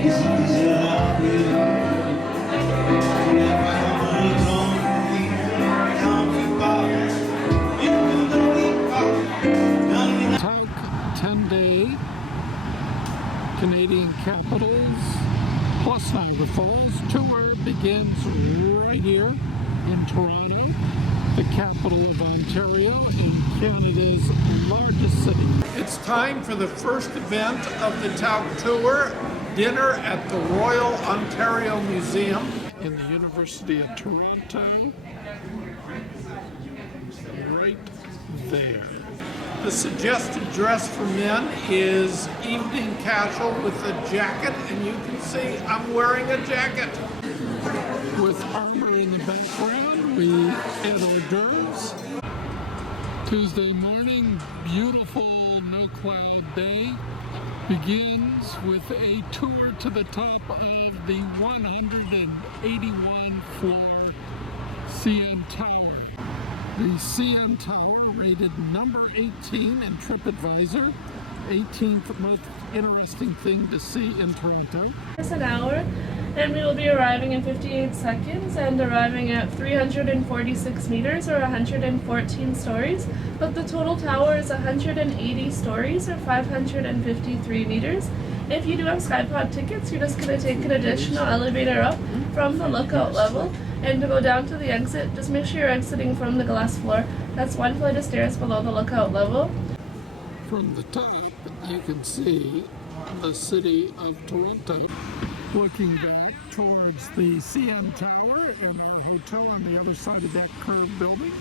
Tauck 10-day Canadian Capitals plus Niagara Falls tour begins right here in Toronto, the capital of Ontario and Canada's largest city. It's time for the first event of the Tauck tour, dinner at the Royal Ontario Museum in the University of Toronto, right there. The suggested dress for men is evening casual with a jacket, and you can see I'm wearing a jacket. With armor in the background, we add hors d'oeuvres. Tuesday morning, beautiful no-cloud day, begins with a tour to the top of the 181-floor CN Tower. The CN Tower, rated number 18 in TripAdvisor, 18th most interesting thing to see in Toronto. It's an hour, and we will be arriving in 58 seconds and arriving at 346 meters or 114 stories, but the total tower is 180 stories or 553 meters. If you do have SkyPod tickets, you're just going to take an additional elevator up from the lookout level, and to go down to the exit, just make sure you're exiting from the glass floor. That's one flight of stairs below the lookout level. From the top, you can see the city of Toronto. Looking back towards the CN Tower and our hotel on the other side of that curved building,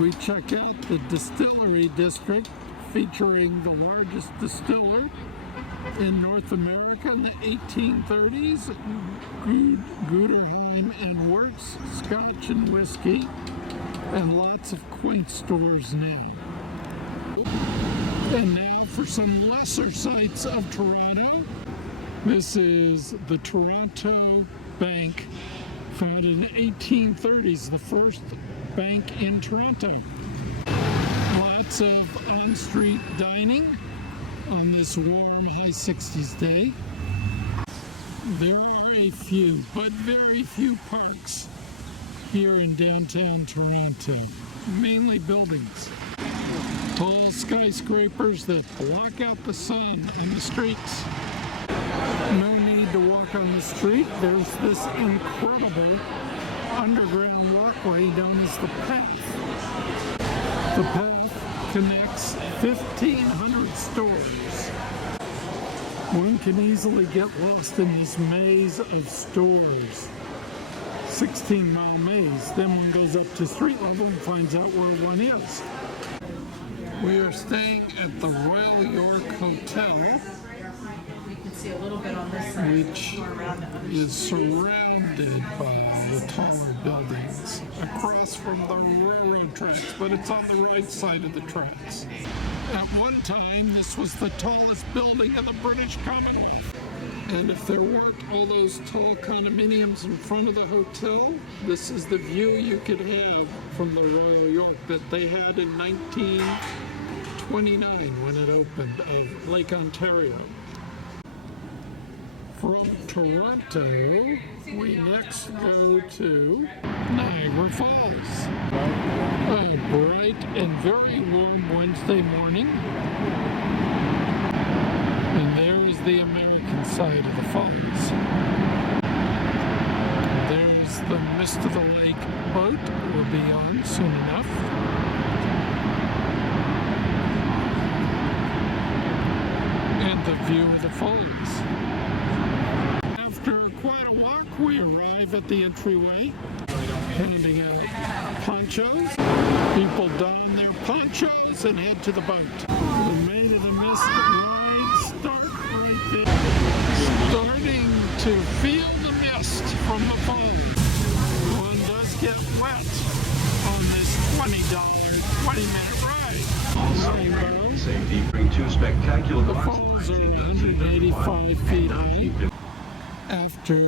we check out the distillery district featuring the largest distiller in North America in the 1830s, Guderheim and Wirtz, Scotch and whiskey, and lots of quaint stores now. And now for some lesser sights of Toronto. This is the Toronto Bank, founded in the 1830s, the first bank in Toronto. Lots of on-street dining on this warm high 60s day. There are a few, but very few parks here in downtown Toronto, mainly buildings. Tall skyscrapers that block out the sun and the streets. No need to walk on the street. There's this incredible underground walkway known as the Path. The Path connects 1,500 stores. One can easily get lost in this maze of stores. 16-mile maze. Then one goes up to street level and finds out where one is. We are staying at the Royal York Hotel, which is surrounded by the taller buildings across from the railroad tracks, but it's on the right side of the tracks. At one time, this was the tallest building in the British Commonwealth. And if there weren't all those tall condominiums in front of the hotel, this is the view you could have from the Royal York that they had in 1929 when it opened, of Lake Ontario. From Toronto, we next go to Niagara Falls. A bright and very warm Wednesday morning. And there is the American side of the falls. There's the Mist of the Lake boat we'll be on soon enough. And the view of the falls. After quite a walk, we arrive at the entryway, handing out ponchos. People don their ponchos and head to the boat. The Maid of the Mist rides start right there. Starting to feel the mist from the falls. One does get wet on this $20 20-minute ride. Safety bring two spectacular. The falls are 185 feet high. After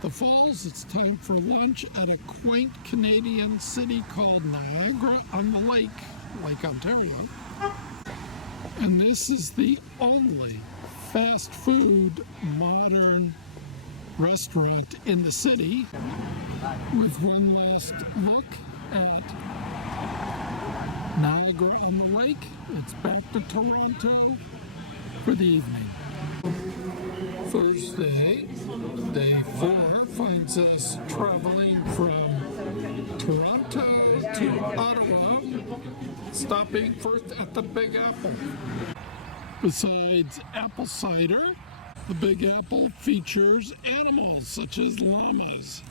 the falls, it's time for lunch at a quaint Canadian city called Niagara on the Lake Ontario. And this is the only fast food modern restaurant in the city, with one last look at Niagara-on-the-Lake. It's back to Toronto for the evening. Thursday, day 4, finds us traveling from Toronto to Ottawa, stopping first at the Big Apple. Besides apple cider, the Big Apple features animals such as llamas.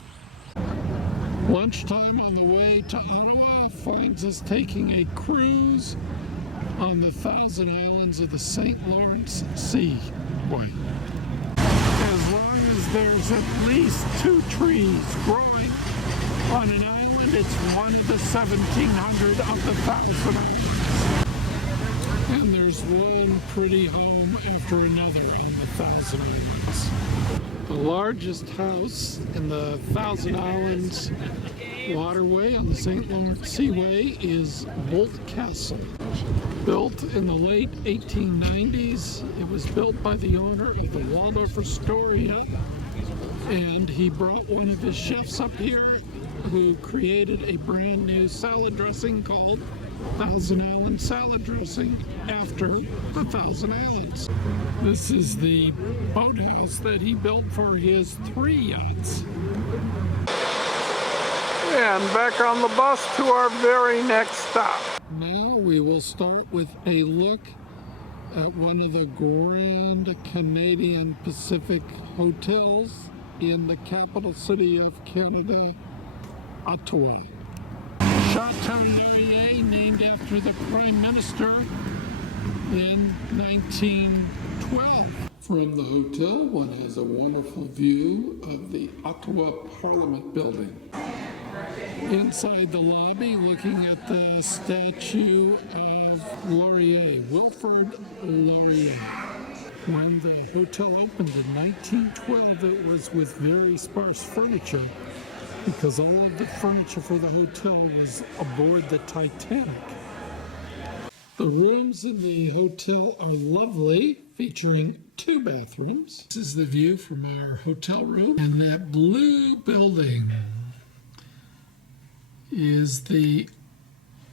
Lunchtime on the way to Ottawa finds us taking a cruise on the Thousand Islands of the St. Lawrence Seaway. As long as there's at least 2 trees growing on an island, it's one of the 1,700 of the Thousand Islands. And there's one pretty home after another in the Thousand Islands. The largest house in the Thousand Islands waterway on the St. Lawrence Seaway is Bolt Castle. Built in the late 1890s, it was built by the owner of the Waldorf Astoria, and he brought one of his chefs up here who created a brand new salad dressing called Thousand Island salad dressing after the Thousand Islands. This is the boathouse that he built for his 3 yachts. And back on the bus to our very next stop. Now we will start with a look at one of the Grand Canadian Pacific hotels in the capital city of Canada, Ottawa. Chateau Laurier, named after the Prime Minister in 1912. From the hotel, one has a wonderful view of the Ottawa Parliament building. Inside the lobby, looking at the statue of Laurier, Wilfrid Laurier. When the hotel opened in 1912, it was with very sparse furniture, because all of the furniture for the hotel was aboard the Titanic. The rooms in the hotel are lovely, featuring 2 bathrooms. This is the view from our hotel room. And that blue building is the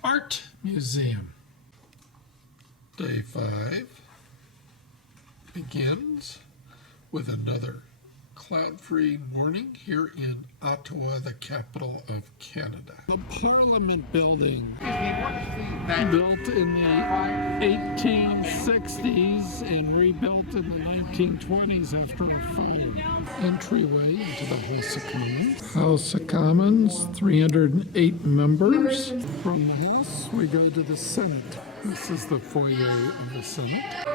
Art Museum. Day 5 begins with another cloud-free morning here in Ottawa, the capital of Canada. The Parliament building, built in the 1860s and rebuilt in the 1920s after a fire. Entryway into the House of Commons. House of Commons, 308 members. From the House, we go to the Senate. This is the foyer of the Senate,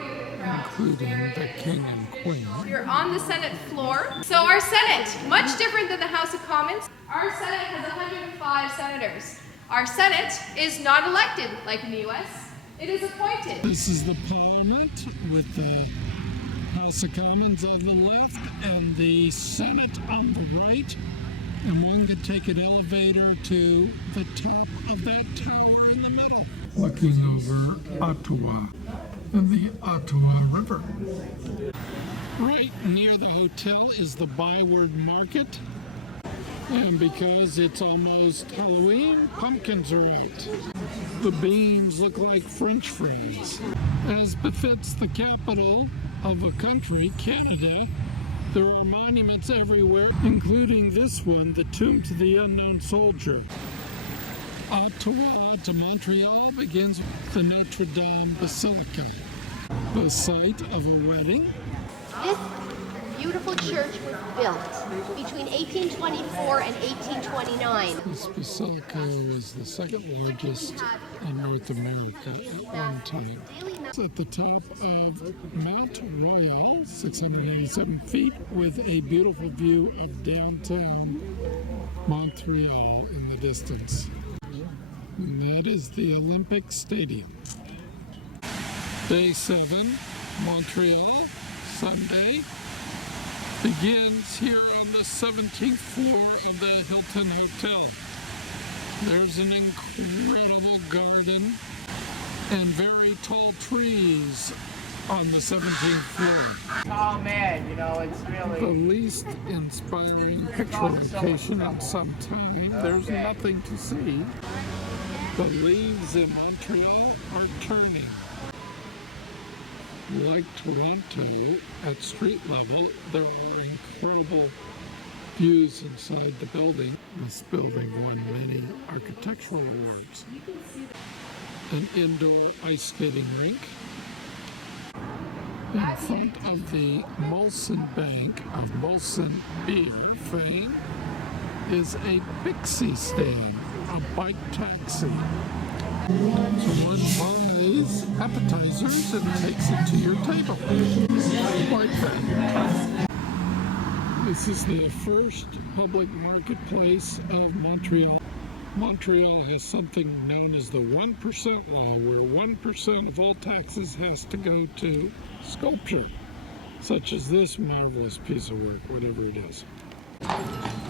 including the King and Queen. You're on the Senate floor. So our Senate, much different than the House of Commons. Our Senate has 105 senators. Our Senate is not elected like in the U.S. It is appointed. This is the Parliament with the House of Commons on the left and the Senate on the right. And one could take an elevator to the top of that tower in the middle, looking over Ottawa and the Ottawa River. Right near the hotel is the Byward Market, and because it's almost Halloween, pumpkins are out. The beans look like French fries. As befits the capital of a country, Canada, there are monuments everywhere, including this one, the Tomb to the Unknown Soldier. Ottawa to Montreal begins with the Notre Dame Basilica, the site of a wedding. This beautiful church was built between 1824 and 1829. This basilica is the second largest in North America at one time. It's at the top of Mount Royal, 687 feet, with a beautiful view of downtown Montreal in the distance. And that is the Olympic Stadium. Day 7, Montreal, Sunday, begins here on the 17th floor of the Hilton Hotel. There's an incredible garden and very tall trees on the 17th floor. Oh man, you know, it's The really... least inspiring picture location in some time. There's nothing to see. The leaves in Montreal are turning. Like Toronto, at street level, there are incredible views inside the building. This building won many architectural awards. An indoor ice skating rink. In front of the Molson Bank of Molson beer fame is a Bixie stand, a bike taxi. So one buys appetizers and takes it to your table. Like that. This is the first public marketplace of Montreal. Montreal has something known as the 1% law, where 1% of all taxes has to go to sculpture, such as this marvelous piece of work, whatever it is.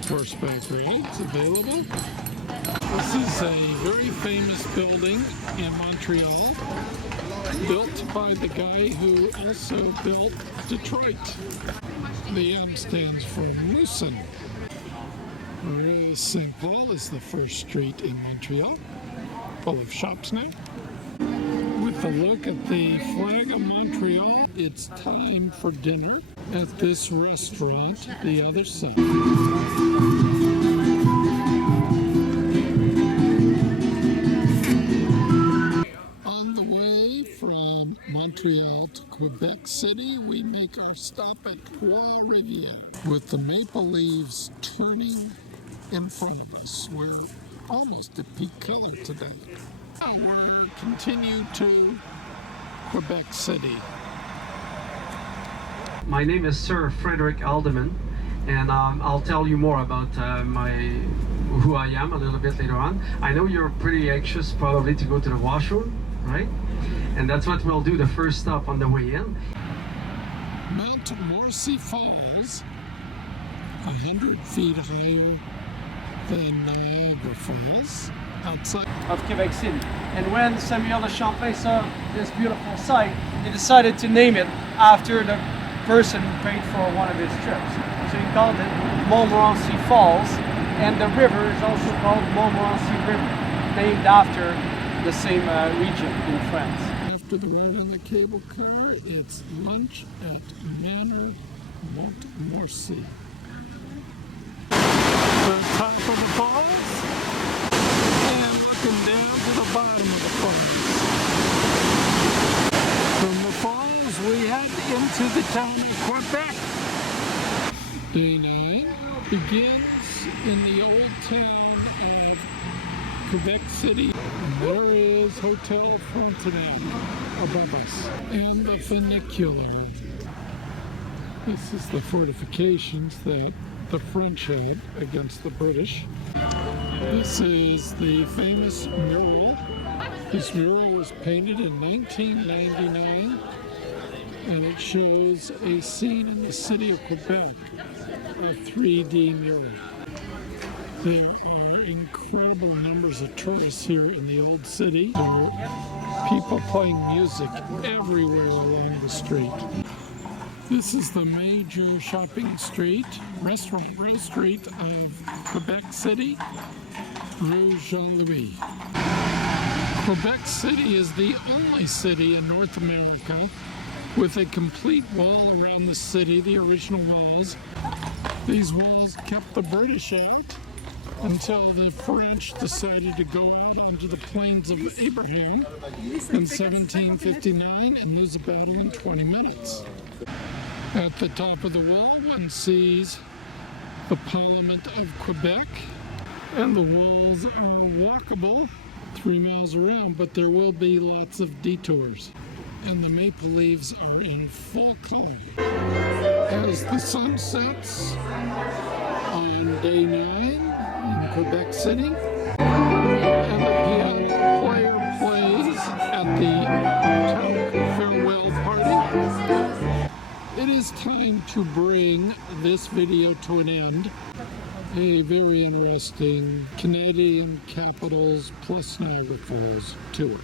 Horseback rides available. This is a very famous building in Montreal, built by the guy who also built Detroit. The M stands for Mooson. Rue St. Paul is the first street in Montreal, full of shops now. With a look at the flag of Montreal, it's time for dinner at this restaurant, the other side. On the way from Montreal to Quebec City, we make our stop at Trois-Rivières, with the maple leaves turning in front of us. We're almost at peak color today. Now we'll continue to Quebec City. My name is Sir Frederick Alderman, and I'll tell you more about who I am a little bit later on. I know you're pretty anxious probably to go to the washroom, right? And that's what we'll do the first stop on the way in. Mount Morcy Falls, 100 feet higher than Niagara Falls, outside of Quebec City. And when Samuel de Champlain saw this beautiful site, he decided to name it after the person who paid for one of his trips. So he called it Montmorency Falls, and the river is also called Montmorency River, named after the same region in France. After the ride on the cable car, it's lunch at Manor Montmorency. The top of the falls, and looking down to the bottom of the falls. From the falls, we head into the town of Quebec. Day 9 begins in the old town of Quebec City. And there is Hotel Frontenac above us, and the funicular. This is the fortifications that the French had against the British. This is the famous mural. This mural was painted in 1999, and it shows a scene in the city of Quebec, a 3D mural. There are incredible numbers of tourists here in the old city. There are people playing music everywhere along the street. This is the major shopping street, restaurant street of Quebec City, Rue Jean-Louis. Quebec City is the only city in North America with a complete wall around the city, the original walls. These walls kept the British out until the French decided to go out onto the plains of Abraham in 1759 and lose a battle in 20 minutes. At the top of the wall, one sees the Parliament of Quebec, and the walls are walkable 3 miles around, but there will be lots of detours. And the maple leaves are in full color. As the sun sets on day 9 in Quebec City, and the piano player plays at the Tauck farewell party, it is time to bring this video to an end. A very interesting Canadian capitals plus Niagara Falls tour.